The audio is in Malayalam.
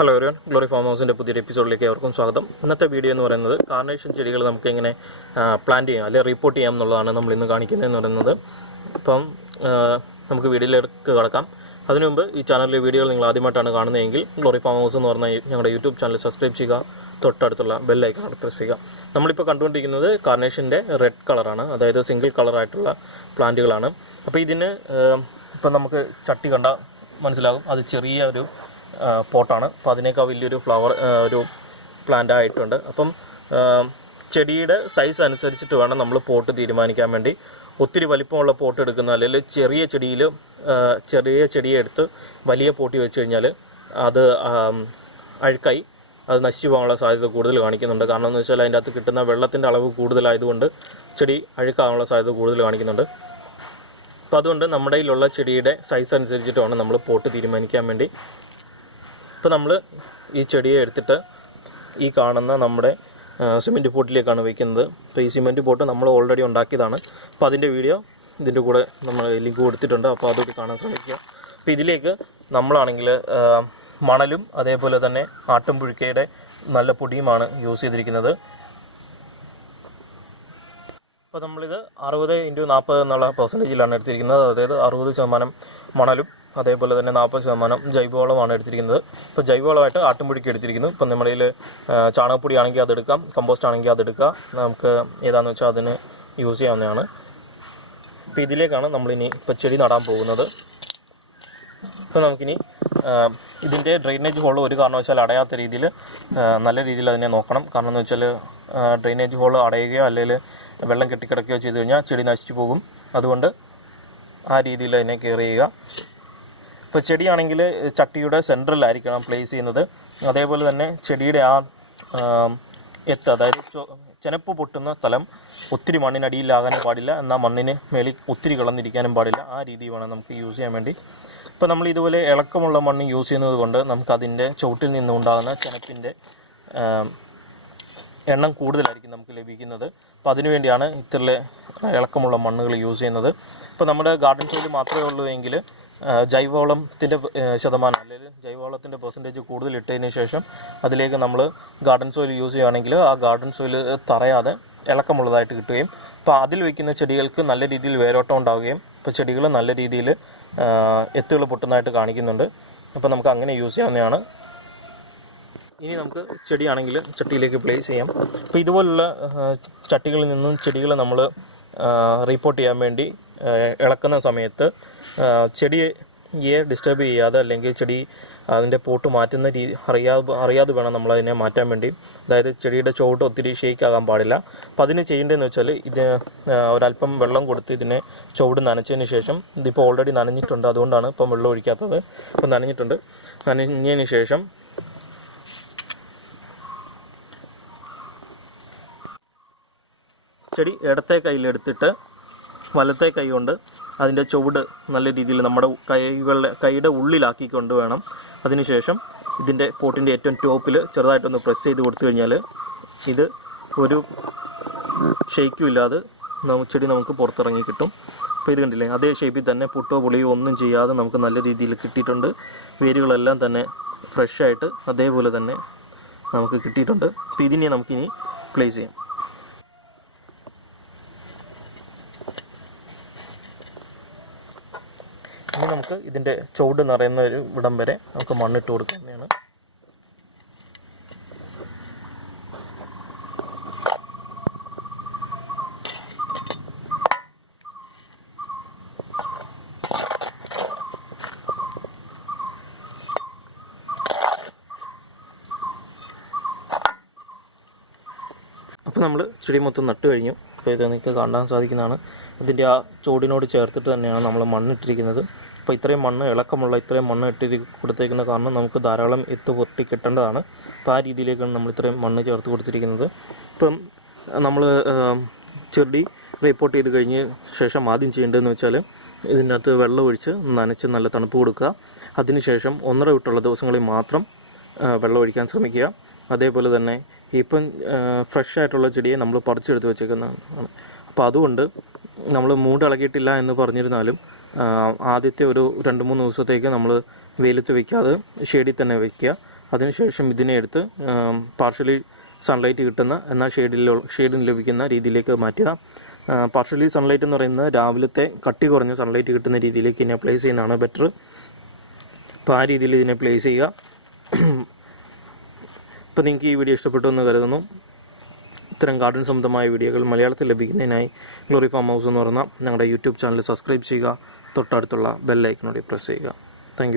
ഹലോ ഒരു ഗ്ലോറി ഫാം ഹൗസിന്റെ പുതിയൊരു എപ്പിസോഡിലേക്ക് അവർക്കും സ്വാഗതം. ഇന്നത്തെ വീഡിയോ എന്ന് പറയുന്നത് കാർണേഷൻ ചെടികൾ നമുക്ക് എങ്ങനെ പ്ലാന്റ് ചെയ്യാം അല്ലെങ്കിൽ റിപ്പോർട്ട് ചെയ്യാം എന്നുള്ളതാണ് നമ്മൾ ഇന്ന് കാണിക്കുന്നതെന്ന് പറയുന്നത്. അപ്പം നമുക്ക് വീഡിയോയിലേക്ക് കടക്കാം. അതിനു മുമ്പ് ഈ ചാനലിലെ വീഡിയോകൾ നിങ്ങൾ ആദ്യമായിട്ടാണ് കാണുന്നതെങ്കിൽ ഗ്ലോറി ഫാം ഹൗസ് എന്ന് പറഞ്ഞ ഞങ്ങളുടെ യൂട്യൂബ് ചാനൽ സബ്സ്ക്രൈബ് ചെയ്യുക. തൊട്ടടുത്തുള്ള ബെല്ലൈക്കൺ പ്രസ് ചെയ്യുക. നമ്മളിപ്പോൾ കണ്ടുകൊണ്ടിരിക്കുന്നത് കാർണേഷന്റെ റെഡ് കളറാണ് അതായത് സിംഗിൾ കളറായിട്ടുള്ള പ്ലാന്റുകളാണ് അപ്പോൾ ഇതിന് ഇപ്പം നമുക്ക് ചട്ടി കണ്ട മനസ്സിലാകും. അത് ചെറിയ ഒരു പോട്ടാണ്. അപ്പോൾ അതിനേക്കാൾ വലിയൊരു ഫ്ലവർ ഒരു പ്ലാന്റ് ആയിട്ടുണ്ട്. അപ്പം ചെടിയുടെ സൈസ് അനുസരിച്ചിട്ട് വേണം നമ്മൾ പോട്ട് തീരുമാനിക്കാൻ വേണ്ടി. ഒത്തിരി വലിപ്പമുള്ള പോട്ട് എടുക്കുന്ന അല്ലെങ്കിൽ ചെറിയ ചെടിയിൽ ചെറിയ ചെടിയെ എടുത്ത് വലിയ പോട്ടി വെച്ച് കഴിഞ്ഞാൽ അത് അഴുക്കായി അത് നശിച്ചു പോകാനുള്ള സാധ്യത കൂടുതൽ കാണിക്കുന്നുണ്ട്. കാരണം എന്ന് വെച്ചാൽ അതിന്റെ അകത്ത് കിട്ടുന്ന വെള്ളത്തിന്റെ അളവ് കൂടുതലായതുകൊണ്ട് ചെടി അഴുക്കാകാനുള്ള സാധ്യത കൂടുതൽ കാണിക്കുന്നുണ്ട്. അപ്പോൾ അതുകൊണ്ട് നമ്മുടെ കയ്യിലുള്ള ചെടിയുടെ സൈസ് അനുസരിച്ചിട്ട് വേണം നമ്മൾ പോട്ട് തീരുമാനിക്കാൻ വേണ്ടി. ഇപ്പോൾ നമ്മൾ ഈ ചെടിയെ എടുത്തിട്ട് ഈ കാണുന്ന നമ്മുടെ സിമെന്റ് പോട്ടിലേക്കാണ് വയ്ക്കുന്നത് അപ്പോൾ ഈ സിമെന്റ് പോട്ട് നമ്മൾ ഓൾറെഡി ഉണ്ടാക്കിയതാണ്. അപ്പോൾ അതിന്റെ വീഡിയോ ഇതിന്റെ കൂടെ നമ്മൾ ലിങ്ക് കൊടുത്തിട്ടുണ്ട്. അപ്പോൾ അതുകൂടി കാണാൻ ശ്രമിക്കുക. അപ്പോൾ ഇതിലേക്ക് നമ്മളാണെങ്കിൽ മണലും അതേപോലെ തന്നെ ആട്ടുംപുഴുക്കയുടെ നല്ല പൊടിയുമാണ് യൂസ് ചെയ്തിരിക്കുന്നത്. അപ്പോൾ നമ്മളിത് അറുപത് ഇന്റു നാൽപ്പത് എന്നുള്ള പെർസെന്റേജിലാണ് എടുത്തിരിക്കുന്നത്. അതായത് അറുപത് ശതമാനം മണലും അതേപോലെ തന്നെ നാൽപ്പത് ശതമാനം ജൈവവളമാണ് എടുത്തിരിക്കുന്നത്. ഇപ്പോൾ ജൈവവളമായിട്ട് ആട്ടുംപൊടിക്ക് എടുത്തിരിക്കുന്നു. ഇപ്പം നമ്മുടെ ചാണകപ്പൊടി ആണെങ്കിൽ അതെടുക്കാം കമ്പോസ്റ്റ് ആണെങ്കിൽ അതെടുക്കാം നമുക്ക് ഏതാണെന്ന് വെച്ചാൽ അതിന് യൂസ് ചെയ്യാവുന്നതാണ്. അപ്പോൾ ഇതിലേക്കാണ് നമ്മളിനി ഇപ്പോൾ ചെടി നടാൻ പോകുന്നത്. ഇപ്പോൾ നമുക്കിനി ഇതിന്റെ ഡ്രെയിനേജ് ഹോൾ ഒരു കാരണവശാൽ അടയാത്ത രീതിയിൽ നല്ല രീതിയിൽ അതിനെ നോക്കണം. കാരണം എന്ന് വെച്ചാൽ ഡ്രെയിനേജ് ഹോൾ അടയുകയോ അല്ലെങ്കിൽ വെള്ളം കെട്ടിക്കിടക്കുകയോ ചെയ്തു കഴിഞ്ഞാൽ ചെടി നശിച്ചു പോകും. അതുകൊണ്ട് ആ രീതിയിൽ അതിനെ കെയർ ചെയ്യുക. ഇപ്പോൾ ചെടിയാണെങ്കിൽ ചട്ടിയുടെ സെന്ററിലായിരിക്കണം പ്ലേസ് ചെയ്യുന്നത്. അതേപോലെ തന്നെ ചെടിയുടെ ആ എത്ത് അതായത് ചെനപ്പ് പൊട്ടുന്ന സ്ഥലം ഒത്തിരി മണ്ണിനടിയിലാകാനും പാടില്ല. എന്നാൽ മണ്ണിന് മേളിൽ ഒത്തിരി കിളന്നിരിക്കാനും പാടില്ല. ആ രീതി വേണം നമുക്ക് യൂസ് ചെയ്യാൻ വേണ്ടി. ഇപ്പോൾ നമ്മൾ ഇതുപോലെ ഇളക്കമുള്ള മണ്ണ് യൂസ് ചെയ്യുന്നത് കൊണ്ട് നമുക്കതിന്റെ ചുവട്ടിൽ നിന്നുണ്ടാകുന്ന ചെനപ്പിന്റെ എണ്ണം കൂടുതലായിരിക്കും നമുക്ക് ലഭിക്കുന്നത്. അപ്പോൾ അതിനുവേണ്ടിയാണ് ഇത്തരം ഇളക്കമുള്ള മണ്ണുകൾ യൂസ് ചെയ്യുന്നത്. ഇപ്പോൾ നമ്മുടെ ഗാർഡൻ സോയിൽ മാത്രമേ ഉള്ളൂ എങ്കിൽ ജൈവവളത്തിന്റെ ശതമാനം അല്ലെങ്കിൽ ജൈവവളത്തിന്റെ പെർസെന്റേജ് കൂടുതൽ ഇട്ടതിന് ശേഷം അതിലേക്ക് നമ്മൾ ഗാർഡൻ സോയിൽ യൂസ് ചെയ്യുകയാണെങ്കിൽ ആ ഗാർഡൻ സോയിൽ തറയാതെ ഇളക്കമുള്ളതായിട്ട് കിട്ടുകയും അപ്പോൾ അതിൽ വയ്ക്കുന്ന ചെടികൾക്ക് നല്ല രീതിയിൽ വേരോട്ടം ഉണ്ടാവുകയും ഇപ്പോൾ ചെടികൾ നല്ല രീതിയിൽ എത്തുകൾ പൊട്ടുന്നതായിട്ട് കാണിക്കുന്നുണ്ട്. അപ്പോൾ നമുക്ക് അങ്ങനെ യൂസ് ചെയ്യാവുന്നതാണ്. ഇനി നമുക്ക് ചെടിയാണെങ്കിൽ ചട്ടിയിലേക്ക് പ്ലേസ് ചെയ്യാം. അപ്പോൾ ഇതുപോലുള്ള ചട്ടികളിൽ നിന്നും ചെടികൾ നമ്മൾ റിപ്പോർട്ട് ചെയ്യാൻ വേണ്ടി ഇളക്കുന്ന സമയത്ത് ചെടിയെ ഡിസ്റ്റർബ് ചെയ്യാതെ അല്ലെങ്കിൽ ചെടി അതിന്റെ പോട്ട് മാറ്റുന്ന രീതി അറിയാതെ അറിയാതെ വേണം നമ്മൾ അതിനെ മാറ്റാൻ വേണ്ടി. അതായത് ചെടിയുടെ ചുവട്ട് ഒത്തിരി ഷേക്ക് ആകാൻ പാടില്ല. അപ്പോൾ അതിന് ചെയ്യേണ്ടതെന്ന് വെച്ചാൽ ഇത് ഒരല്പം വെള്ളം കൊടുത്ത് ഇതിനെ ചുവട് നനച്ചതിന് ശേഷം ഇതിപ്പോൾ ഓൾറെഡി നനഞ്ഞിട്ടുണ്ട്. അതുകൊണ്ടാണ് ഇപ്പം വെള്ളം ഒഴിക്കാത്തത്. ഇപ്പം നനഞ്ഞിട്ടുണ്ട്. നനഞ്ഞതിന് ശേഷം ചെടി ഇടത്തെ കയ്യിലെടുത്തിട്ട് വലത്തെ കൈ കൊണ്ട് അതിന്റെ ചുവട് നല്ല രീതിയിൽ നമ്മുടെ കൈകളുടെ കൈയുടെ ഉള്ളിലാക്കിക്കൊണ്ട് വേണം. അതിനുശേഷം ഇതിന്റെ പോട്ടിന്റെ ഏറ്റവും ടോപ്പിൽ ചെറുതായിട്ടൊന്ന് പ്രസ് ചെയ്ത് കൊടുത്തു കഴിഞ്ഞാൽ ഇത് ഒരു ഷെയ്ക്കും ഇല്ലാതെ ചെടി നമുക്ക് പുറത്തിറങ്ങി കിട്ടും. അപ്പോൾ ഇത് കണ്ടില്ലേ? അതേ ഷേപ്പിൽ തന്നെ പുട്ടോ പുളിയോ ഒന്നും ചെയ്യാതെ നമുക്ക് നല്ല രീതിയിൽ കിട്ടിയിട്ടുണ്ട്. വേരുകളെല്ലാം തന്നെ ഫ്രഷായിട്ട് അതേപോലെ തന്നെ നമുക്ക് കിട്ടിയിട്ടുണ്ട്. അപ്പോൾ ഇതിനെ നമുക്കിനി പ്ലേസ് ചെയ്യാം. ഇനി നമുക്ക് ഇതിന്റെ ചുവട് നിറയുന്ന ഒരു ഇടം വരെ നമുക്ക് മണ്ണിട്ട് കൊടുക്കുന്നതാണ് അപ്പോൾ നമ്മൾ ചെടി മൊത്തം നട്ട് കഴിഞ്ഞു. അപ്പോൾ ഇത് നിങ്ങൾക്ക് കാണാൻ സാധിക്കുന്നതാണ്. ഇതിന്റെ ആ ചോടിനോട് ചേർത്തിട്ട് തന്നെയാണ് നമ്മൾ മണ്ണിട്ടിരിക്കുന്നത്. അപ്പോൾ ഇത്രയും മണ്ണ് ഇളക്കമുള്ള ഇത്രയും മണ്ണ് ഇട്ട് കൊടുത്തേക്കുന്ന കാരണം നമുക്ക് ധാരാളം എത്ത് പൊട്ടി കിട്ടേണ്ടതാണ്. അപ്പോൾ ആ രീതിയിലേക്കാണ് നമ്മൾ ഇത്രയും മണ്ണ് ചേർത്ത് കൊടുത്തിരിക്കുന്നത്. ഇപ്പം നമ്മൾ ചെടി റിപ്പോർട്ട് ചെയ്ത് കഴിഞ്ഞ ശേഷം ആദ്യം ചെയ്യേണ്ടതെന്ന് വെച്ചാൽ ഇതിനകത്ത് വെള്ളം ഒഴിച്ച് നനച്ച് നല്ല തണുപ്പ് കൊടുക്കുക. അതിനുശേഷം ഒന്നര വിട്ടുള്ള ദിവസങ്ങളിൽ മാത്രം വെള്ളം ഒഴിക്കാൻ ശ്രമിക്കുക. അതേപോലെ തന്നെ ഇപ്പം ഫ്രഷ് ആയിട്ടുള്ള ചെടിയെ നമ്മൾ പറിച്ചെടുത്ത് വെച്ചേക്കുന്നതാണ്. അപ്പോൾ അതുകൊണ്ട് നമ്മൾ മൂട് ഇളകിയിട്ടില്ല എന്ന് പറഞ്ഞിരുന്നാലും ആദ്യത്തെ ഒരു രണ്ട് മൂന്ന് ദിവസത്തേക്ക് നമ്മൾ വെയിലത്ത് വെക്കാതെ ഷെയ്ഡിൽ തന്നെ വെക്കുക. അതിനുശേഷം ഇതിനെ എടുത്ത് പാർഷ്യലി സൺലൈറ്റ് കിട്ടുന്ന എന്നാൽ ഷെയ്ഡിൽ ഷെയ്ഡിന് ലഭിക്കുന്ന രീതിയിലേക്ക് മാറ്റുക. പാർഷ്യലി സൺലൈറ്റ് എന്ന് പറയുന്നത് രാവിലത്തെ കട്ടി കുറഞ്ഞ സൺലൈറ്റ് കിട്ടുന്ന രീതിയിലേക്ക് ഇതിനെ പ്ലേസ് ചെയ്യുന്നതാണ് ബെറ്റർ അപ്പോൾ ആ രീതിയിൽ ഇതിനെ പ്ലേസ് ചെയ്യുക. ഇപ്പോൾ നിങ്ങൾക്ക് ഈ വീഡിയോ ഇഷ്ടപ്പെട്ടു എന്ന് കരുതുന്നു. ഇത്തരം ഗാർഡൻ സംബന്ധമായ വീഡിയോകൾ മലയാളത്തിൽ ലഭിക്കുന്നതിനായി ഗ്ലോറി ഫാം ഹൗസ് എന്ന് പറഞ്ഞ ഞങ്ങളുടെ യൂട്യൂബ് ചാനൽ സബ്സ്ക്രൈബ് ചെയ്യുക. തൊട്ടടുത്തുള്ള ബെൽ ഐക്കനോടെ പ്രസ് ചെയ്യുക. താങ്ക്